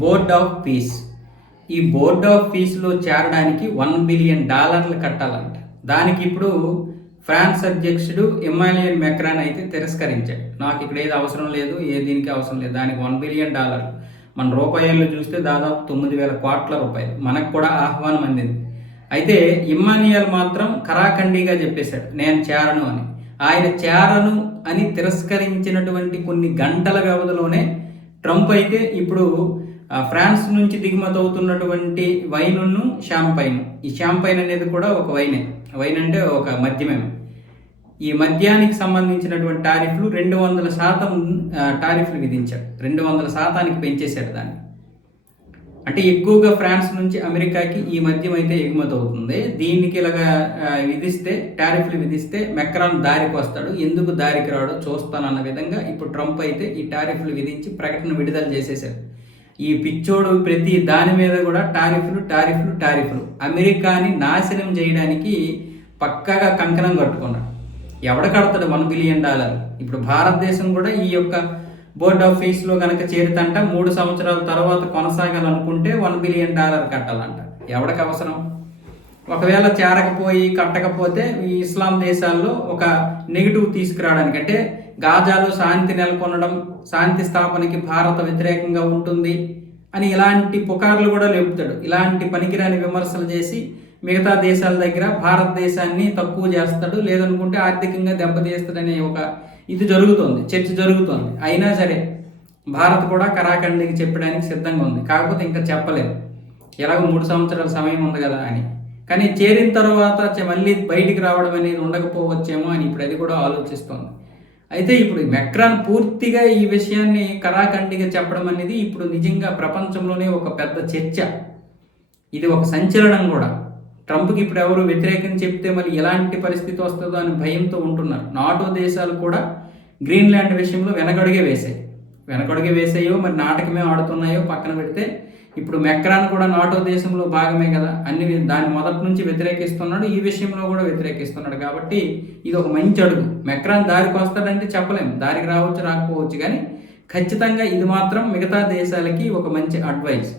Board of piece. ఈ board of పీస్లో చేరడానికి $1 billion కట్టాలంట. దానికి ఇప్పుడు ఫ్రాన్స్ అధ్యక్షుడు ఇమ్మాన్యుయల్ మెక్రాన్ అయితే తిరస్కరించాడు. నాకు ఇక్కడ ఏది అవసరం లేదు, దీనికి అవసరం లేదు, దానికి $1 బిలియన్. మన రూపాయల్లో చూస్తే దాదాపు 9,000 కోట్ల రూపాయలు. మనకు కూడా ఆహ్వానం అందింది. అయితే ఇమ్మాన్యుయల్ మాత్రం ఖరాఖండిగా చెప్పేశాడు, నేను చేరను అని. ఆయన చేరను అని తిరస్కరించినటువంటి కొన్ని గంటల వ్యవధిలోనే ట్రంప్ అయితే ఇప్పుడు ఫ్రాన్స్ నుంచి దిగుమతి అవుతున్నటువంటి వైన్ను షాంపైన్, ఈ షాంపైన్ అనేది కూడా ఒక వైన్ అంటే ఒక మద్యమే. ఈ మద్యానికి సంబంధించినటువంటి టారిఫ్లు 200% టారిఫ్లు విధించాడు. 200% పెంచేశాడు దాన్ని. అంటే ఎక్కువగా ఫ్రాన్స్ నుంచి అమెరికాకి ఈ మద్యం అయితే ఎగుమతి అవుతుంది. దీనికి ఇలాగా టారిఫ్లు విధిస్తే మెక్రాన్ దారికి వస్తాడు. ఎందుకు దారికి రాడో చూస్తానన్న విధంగా ఇప్పుడు ట్రంప్ అయితే ఈ టారిఫ్లు విధించి ప్రకటన విడుదల చేసేశాడు. ఈ పిచ్చోడు ప్రతి దాని మీద కూడా టారిఫ్లు అమెరికాని నాశనం చేయడానికి పక్కాగా కంకణం కట్టుకున్నాడు. ఎవడ కడతాడు $1 బిలియన్? ఇప్పుడు భారతదేశం కూడా ఈ యొక్క బోర్డ్ ఆఫ్ పీస్లో కనుక చేరుతంట 3 సంవత్సరాల తర్వాత కొనసాగాలనుకుంటే $1 బిలియన్ కట్టాలంట. ఎవడికి అవసరం? ఒకవేళ చేరకపోయి కట్టకపోతే ఈ ఇస్లాం దేశాల్లో ఒక నెగిటివ్ తీసుకురావడానికి, అంటే గాజాలో శాంతి నెలకొనడం, శాంతి స్థాపనకి భారత వ్యతిరేకంగా ఉంటుంది అని ఇలాంటి పుకార్లు కూడా లేపుతాడు. ఇలాంటి పనికిరాని విమర్శలు చేసి మిగతా దేశాల దగ్గర భారతదేశాన్ని తక్కువ చేస్తాడు, లేదనుకుంటే ఆర్థికంగా దెబ్బతీస్తాడనే ఒక చర్చ జరుగుతోంది. అయినా సరే భారత్ కూడా కరాఖండికి చెప్పడానికి సిద్ధంగా ఉంది. కాకపోతే ఇంకా చెప్పలేదు, ఎలాగో 3 సంవత్సరాల సమయం ఉంది కదా అని. కానీ చేరిన తర్వాత మళ్ళీ బయటికి రావడం అనేది ఉండకపోవచ్చేమో అని ఇప్పుడు అది కూడా ఆలోచిస్తోంది. అయితే ఇప్పుడు మెక్రాన్ పూర్తిగా ఈ విషయాన్ని కరాఖండిగా చెప్పడం అనేది ఇప్పుడు నిజంగా ప్రపంచంలోనే ఒక పెద్ద చర్చ. ఇది ఒక సంచలనం కూడా. ట్రంప్కి ఇప్పుడు ఎవరు వ్యతిరేకం చెప్తే మరి ఎలాంటి పరిస్థితి వస్తుందో అని భయంతో ఉంటున్నారు. నాటో దేశాలు కూడా గ్రీన్లాండ్ విషయంలో వెనకడుగే వేసాయో మరి నాటకమే ఆడుతున్నాయో పక్కన పెడితే, ఇప్పుడు మెక్రాన్ కూడా నాటో దేశంలో భాగమే కదా, దాన్ని మొదటి నుంచి వ్యతిరేకిస్తున్నాడు, ఈ విషయంలో కూడా వ్యతిరేకిస్తున్నాడు. కాబట్టి ఇది ఒక మంచి అడుగు. మెక్రాన్ దారికి వస్తాడంటే చెప్పలేము, దారికి రావచ్చు రాకపోవచ్చు, కానీ ఖచ్చితంగా ఇది మాత్రం మిగతా దేశాలకి ఒక మంచి అడ్వైస్.